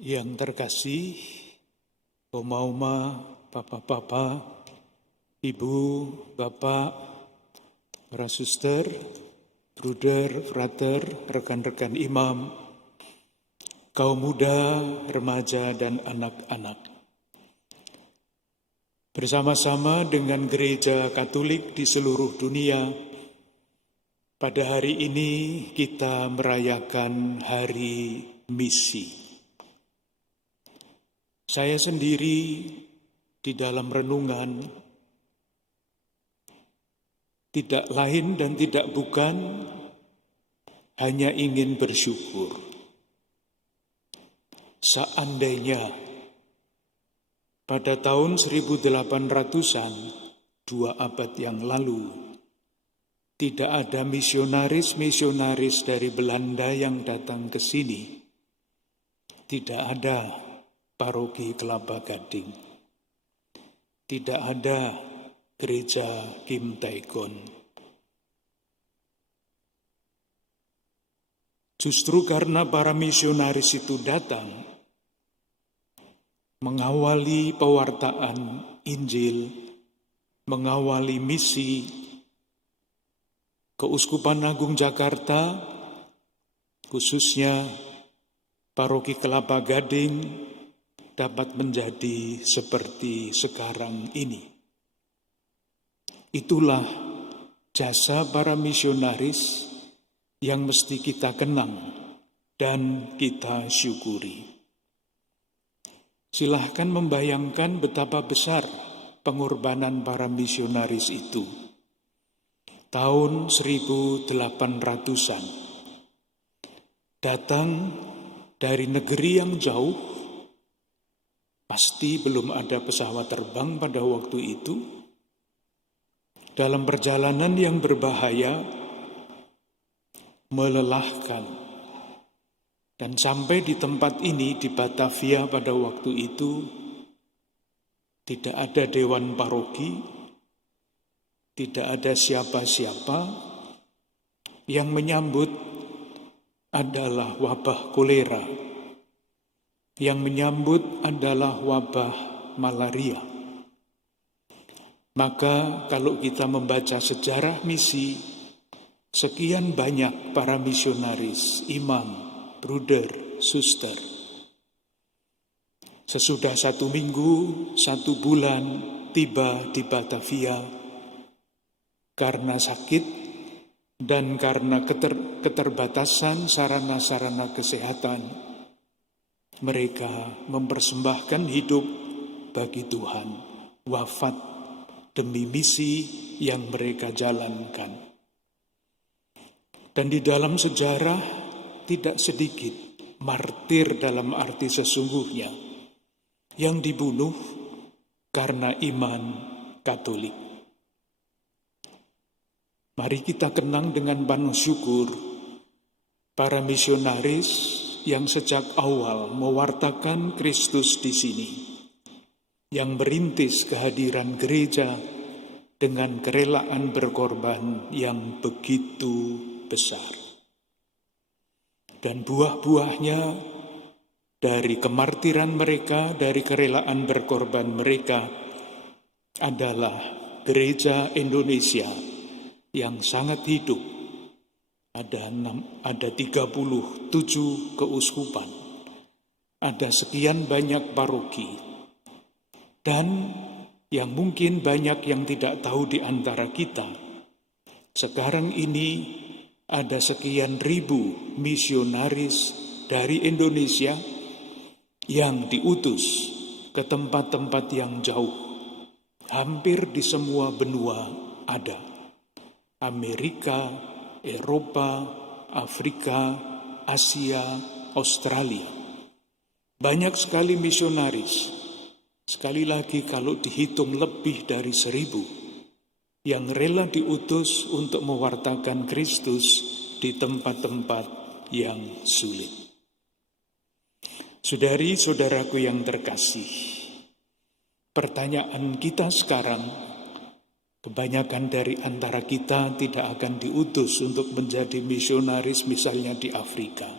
Yang terkasih, Oma-oma, Papa-papa, Ibu, Bapak, para suster, bruder, frater, rekan-rekan imam, kaum muda, remaja, dan anak-anak. Bersama-sama dengan gereja Katolik di seluruh dunia, pada hari ini kita merayakan Hari Misi. Saya sendiri di dalam renungan tidak lain dan tidak bukan hanya ingin bersyukur. Seandainya pada tahun 1800-an, 2 abad yang lalu, tidak ada misionaris-misionaris dari Belanda yang datang ke sini, tidak ada Paroki Kelapa Gading, tidak ada Gereja Kim Tae Gon. Justru karena para misionaris itu datang, mengawali pewartaan Injil, mengawali misi, Keuskupan Agung Jakarta, khususnya Paroki Kelapa Gading, dapat menjadi seperti sekarang ini. Itulah jasa para misionaris yang mesti kita kenang dan kita syukuri. Silahkan membayangkan betapa besar pengorbanan para misionaris itu. Tahun 1800-an, datang dari negeri yang jauh, pasti belum ada pesawat terbang pada waktu itu. Dalam perjalanan yang berbahaya, melelahkan, dan sampai di tempat ini di Batavia pada waktu itu, tidak ada dewan paroki, tidak ada siapa-siapa. Yang menyambut adalah wabah kolera. Yang menyambut adalah wabah malaria. Maka kalau kita membaca sejarah misi, sekian banyak para misionaris, imam, bruder, suster. Sesudah 1 minggu, 1 bulan tiba di Batavia, karena sakit dan karena keterbatasan sarana-sarana kesehatan, mereka mempersembahkan hidup bagi Tuhan, wafat demi misi yang mereka jalankan. Dan di dalam sejarah tidak sedikit martir dalam arti sesungguhnya yang dibunuh karena iman Katolik. Mari kita kenang dengan penuh syukur para misionaris yang sejak awal mewartakan Kristus di sini, yang merintis kehadiran gereja dengan kerelaan berkorban yang begitu besar. Dan buah-buahnya dari kemartiran mereka, dari kerelaan berkorban mereka, adalah gereja Indonesia yang sangat hidup. Ada 37 keuskupan, ada sekian banyak paroki, dan yang mungkin banyak yang tidak tahu di antara kita, sekarang ini ada sekian ribu misionaris dari Indonesia yang diutus ke tempat-tempat yang jauh. Hampir di semua benua ada. Amerika, Eropa, Afrika, Asia, Australia. Banyak sekali misionaris. Sekali lagi kalau dihitung lebih dari 1000 yang rela diutus untuk mewartakan Kristus di tempat-tempat yang sulit. Saudari-saudaraku yang terkasih, pertanyaan kita sekarang, kebanyakan dari antara kita tidak akan diutus untuk menjadi misionaris misalnya di Afrika.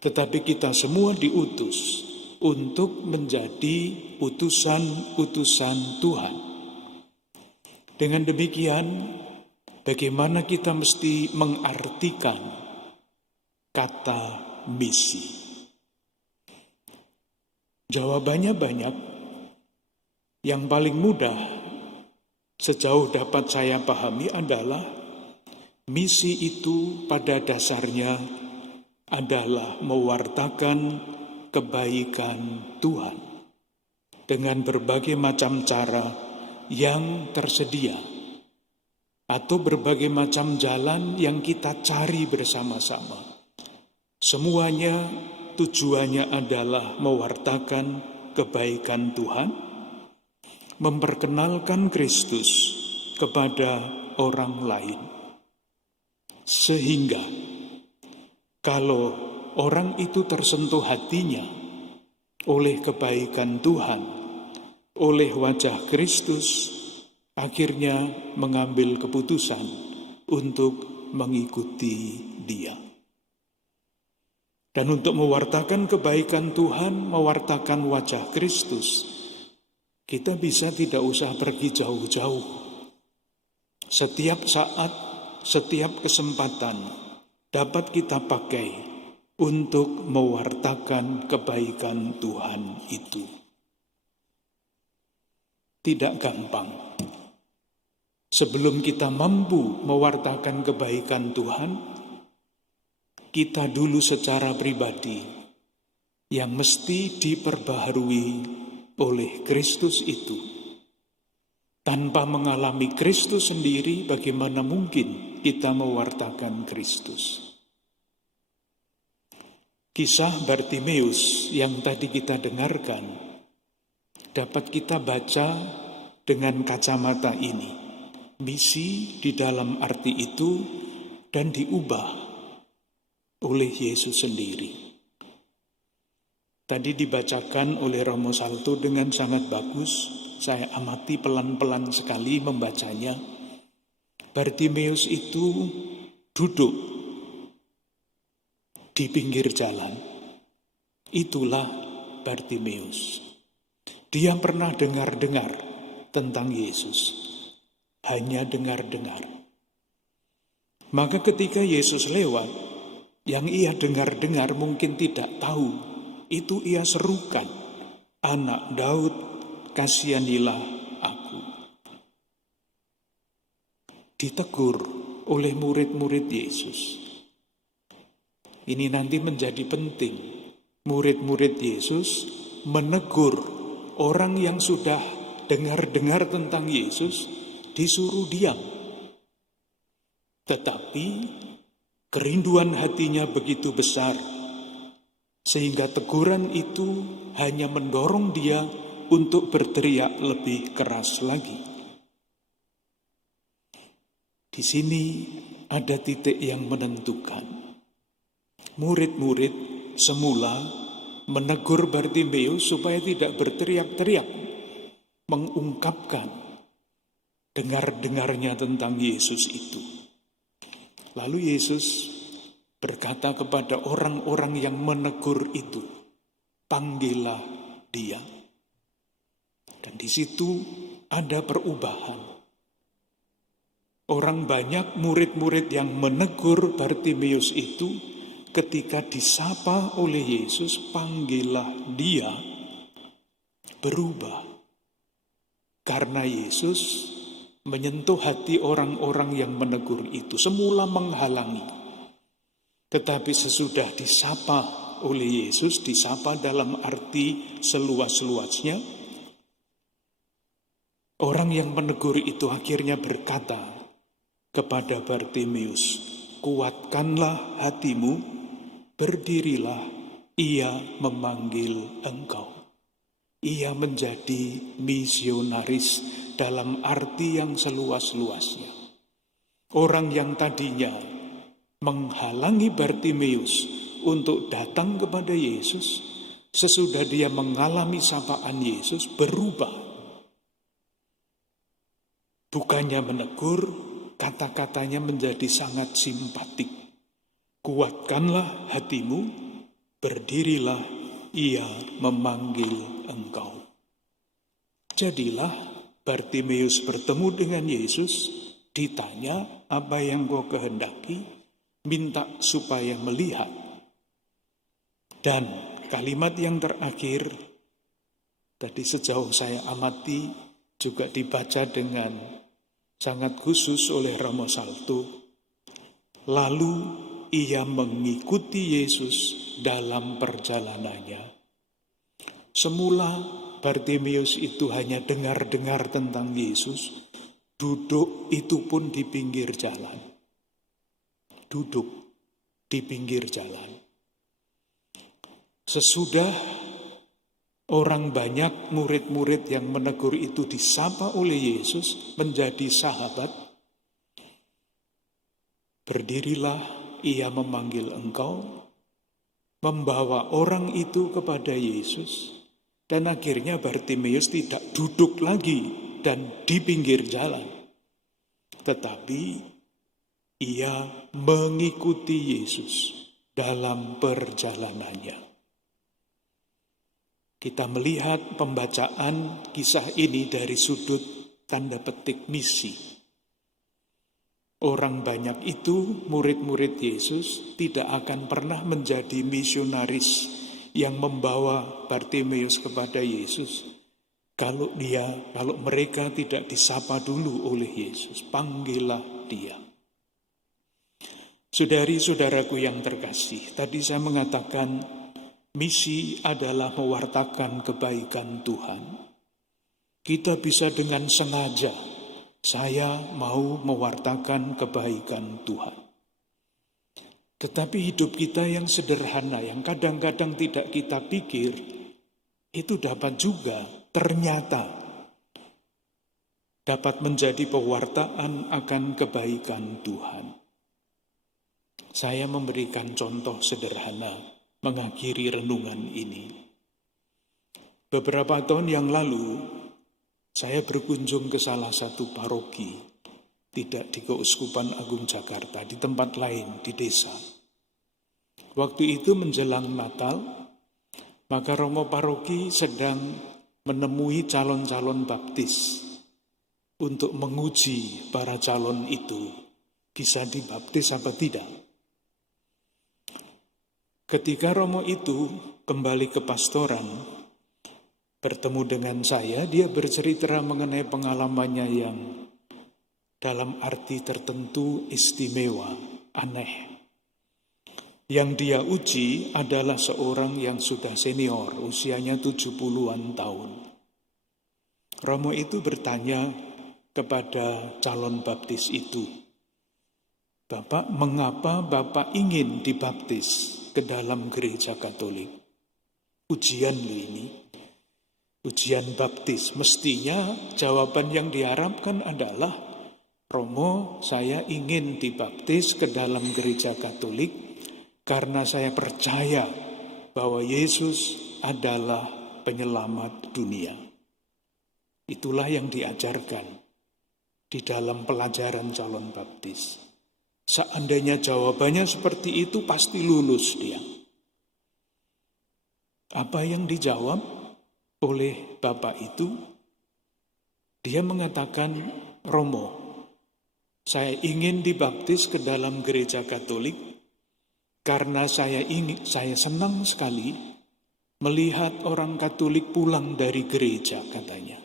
tetapi kita semua diutus untuk menjadi utusan-utusan Tuhan. Dengan demikian, bagaimana kita mesti mengartikan kata misi? Jawabannya banyak. Yang paling mudah sejauh dapat saya pahami adalah misi itu pada dasarnya adalah mewartakan kebaikan Tuhan dengan berbagai macam cara yang tersedia atau berbagai macam jalan yang kita cari bersama-sama. Semuanya tujuannya adalah mewartakan kebaikan Tuhan, memperkenalkan Kristus kepada orang lain. Sehingga kalau orang itu tersentuh hatinya oleh kebaikan Tuhan, oleh wajah Kristus, akhirnya mengambil keputusan untuk mengikuti Dia. Dan untuk mewartakan kebaikan Tuhan, mewartakan wajah Kristus, kita bisa tidak usah pergi jauh-jauh. Setiap saat, setiap kesempatan dapat kita pakai untuk mewartakan kebaikan Tuhan itu. Tidak gampang. Sebelum kita mampu mewartakan kebaikan Tuhan, kita dulu secara pribadi yang mesti diperbaharui oleh Kristus itu. Tanpa mengalami Kristus sendiri, bagaimana mungkin kita mewartakan Kristus? Kisah Bartimeus yang tadi kita dengarkan dapat kita baca dengan kacamata ini. Misi di dalam arti itu dan diubah oleh Yesus sendiri. Tadi dibacakan oleh Romo Salto dengan sangat bagus. Saya amati pelan-pelan sekali membacanya. Bartimeus itu duduk di pinggir jalan. Itulah Bartimeus. Dia pernah dengar-dengar tentang Yesus. Hanya dengar-dengar. Maka ketika Yesus lewat, yang ia dengar-dengar mungkin tidak tahu, itu ia serukan, "Anak Daud, kasihanilah aku." Ditegur oleh murid-murid Yesus. Ini nanti menjadi penting. Murid-murid Yesus menegur orang yang sudah dengar-dengar tentang Yesus, disuruh diam. Tetapi kerinduan hatinya begitu besar, sehingga teguran itu hanya mendorong dia untuk berteriak lebih keras lagi. Di sini ada titik yang menentukan. Murid-murid semula menegur Bartimeus supaya tidak berteriak-teriak, mengungkapkan dengar-dengarnya tentang Yesus itu. Lalu Yesus berkata kepada orang-orang yang menegur itu, "Panggillah dia." Dan di situ ada perubahan. Orang banyak murid-murid yang menegur Bartimeus itu ketika disapa oleh Yesus, "Panggillah dia," berubah. Karena Yesus menyentuh hati orang-orang yang menegur itu. Semula menghalangi. Tetapi sesudah disapa oleh Yesus, disapa dalam arti seluas-luasnya, orang yang menegur itu akhirnya berkata kepada Bartimeus, "Kuatkanlah hatimu, berdirilah, ia memanggil engkau." Ia menjadi misionaris dalam arti yang seluas-luasnya. Orang yang tadinya menghalangi Bartimeus untuk datang kepada Yesus, sesudah dia mengalami sapaan Yesus, berubah. Bukannya menegur, kata-katanya menjadi sangat simpatik. "Kuatkanlah hatimu, berdirilah, ia memanggil engkau. Jadilah Bartimeus bertemu dengan Yesus, ditanya apa yang kau kehendaki, minta supaya melihat. Dan kalimat yang terakhir, tadi sejauh saya amati, juga dibaca dengan sangat khusus oleh Romo Salto. Lalu ia mengikuti Yesus dalam perjalanannya. Semula Bartimeus itu hanya dengar-dengar tentang Yesus, duduk itu pun di pinggir jalan. Duduk di pinggir jalan. Sesudah orang banyak, murid-murid yang menegur itu disapa oleh Yesus menjadi sahabat, berdirilah, ia memanggil engkau, membawa orang itu kepada Yesus, dan akhirnya Bartimeus tidak duduk lagi dan di pinggir jalan, tetapi ia mengikuti Yesus dalam perjalanannya. Kita melihat pembacaan kisah ini dari sudut tanda petik misi. Orang banyak itu, murid-murid Yesus, tidak akan pernah menjadi misionaris yang membawa Bartimeus kepada Yesus kalau mereka tidak disapa dulu oleh Yesus. Panggillah dia. Saudari-saudaraku yang terkasih, tadi saya mengatakan misi adalah mewartakan kebaikan Tuhan. Kita bisa dengan sengaja, saya mau mewartakan kebaikan Tuhan. Tetapi hidup kita yang sederhana, yang kadang-kadang tidak kita pikir, itu dapat juga ternyata dapat menjadi pewartaan akan kebaikan Tuhan. Saya memberikan contoh sederhana mengakhiri renungan ini. Beberapa tahun yang lalu, saya berkunjung ke salah satu paroki, tidak di Keuskupan Agung Jakarta, di tempat lain, di desa. Waktu itu menjelang Natal, maka Romo Paroki sedang menemui calon-calon baptis untuk menguji para calon itu bisa dibaptis apa tidak. Ketika Romo itu kembali ke pastoran, bertemu dengan saya, dia bercerita mengenai pengalamannya yang dalam arti tertentu istimewa, aneh. Yang dia uji adalah seorang yang sudah senior, usianya 70-an tahun. Romo itu bertanya kepada calon baptis itu, "Bapak, mengapa Bapak ingin dibaptis ke dalam gereja Katolik?" Ujian ini, ujian baptis. Mestinya jawaban yang diharapkan adalah, "Romo, saya ingin dibaptis ke dalam gereja Katolik karena saya percaya bahwa Yesus adalah penyelamat dunia." Itulah yang diajarkan di dalam pelajaran calon baptis. Seandainya jawabannya seperti itu, pasti lulus dia. Apa yang dijawab oleh Bapak itu? Dia mengatakan, "Romo, saya ingin dibaptis ke dalam gereja Katolik karena saya senang sekali melihat orang Katolik pulang dari gereja," katanya.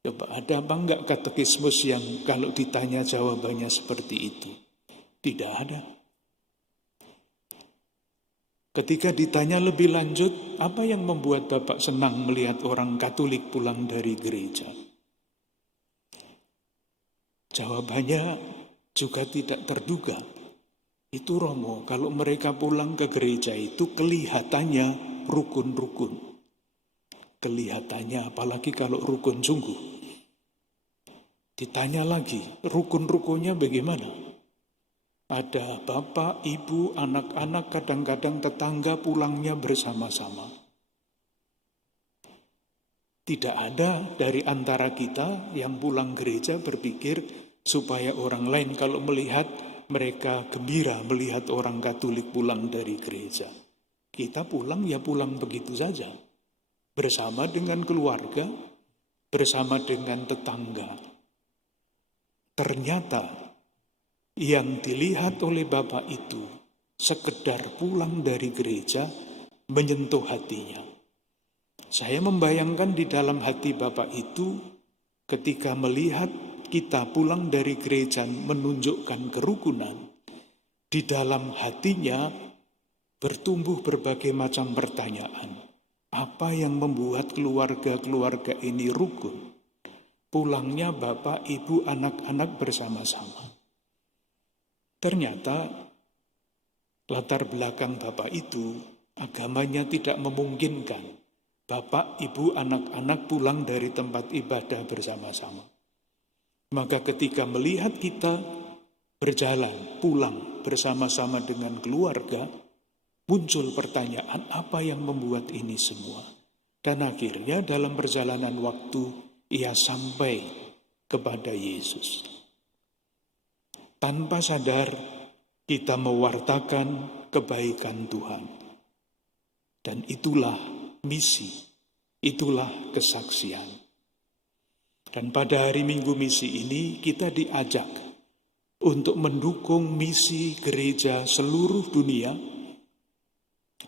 Coba ada apa enggak katekismus yang kalau ditanya jawabannya seperti itu? Tidak ada. Ketika ditanya lebih lanjut, apa yang membuat Bapak senang melihat orang Katolik pulang dari gereja? Jawabannya juga tidak terduga. Itu Romo, kalau mereka pulang ke gereja itu kelihatannya rukun-rukun. Kelihatannya, apalagi kalau rukun sungguh. Ditanya lagi, rukun-rukunnya bagaimana? Ada bapak, ibu, anak-anak, kadang-kadang tetangga pulangnya bersama-sama. Tidak ada dari antara kita yang pulang gereja berpikir supaya orang lain kalau melihat mereka gembira melihat orang Katolik pulang dari gereja. kita pulang ya pulang begitu saja. Bersama dengan keluarga, bersama dengan tetangga. Ternyata yang dilihat oleh Bapak itu sekedar pulang dari gereja menyentuh hatinya. Saya membayangkan di dalam hati Bapak itu ketika melihat kita pulang dari gereja menunjukkan kerukunan, di dalam hatinya bertumbuh berbagai macam pertanyaan. Apa yang membuat keluarga-keluarga ini rukun? Pulangnya bapak, ibu, anak-anak bersama-sama. Ternyata latar belakang bapak itu, agamanya tidak memungkinkan bapak, ibu, anak-anak pulang dari tempat ibadah bersama-sama. Maka ketika melihat kita berjalan, pulang bersama-sama dengan keluarga, muncul pertanyaan apa yang membuat ini semua. Dan akhirnya dalam perjalanan waktu ia sampai kepada Yesus. Tanpa sadar kita mewartakan kebaikan Tuhan. Dan itulah misi, itulah kesaksian. Dan pada hari Minggu misi ini kita diajak untuk mendukung misi gereja seluruh dunia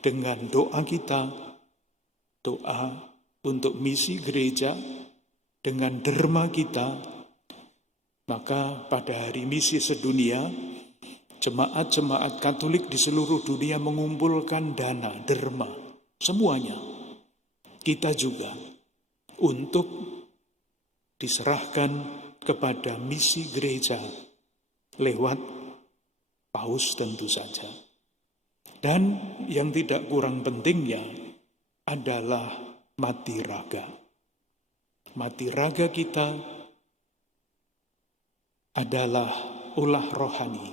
dengan doa kita, doa untuk misi gereja, dengan derma kita. Maka pada hari misi sedunia, jemaat-jemaat Katolik di seluruh dunia mengumpulkan dana, derma, semuanya. Kita juga untuk diserahkan kepada misi gereja lewat paus tentu saja. Dan yang tidak kurang pentingnya adalah mati raga. Mati raga kita adalah olah rohani.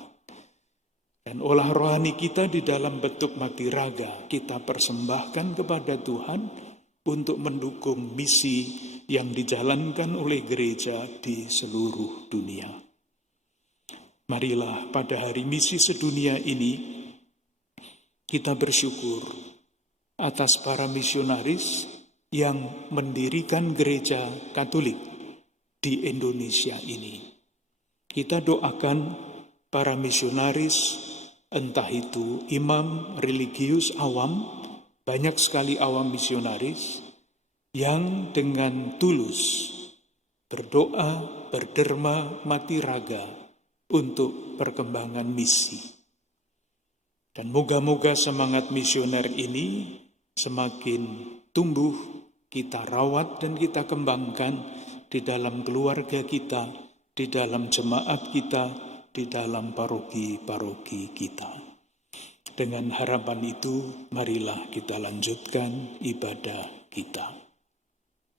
Dan olah rohani kita di dalam bentuk mati raga kita persembahkan kepada Tuhan untuk mendukung misi yang dijalankan oleh gereja di seluruh dunia. Marilah pada hari misi sedunia ini kita bersyukur atas para misionaris yang mendirikan gereja Katolik di Indonesia ini. Kita doakan para misionaris, entah itu imam religius awam, banyak sekali awam misionaris, yang dengan tulus berdoa, berderma, mati raga untuk perkembangan misi. Dan moga-moga semangat misioner ini semakin tumbuh, kita rawat dan kita kembangkan di dalam keluarga kita, di dalam jemaat kita, di dalam paroki-paroki kita. Dengan harapan itu, marilah kita lanjutkan ibadah kita.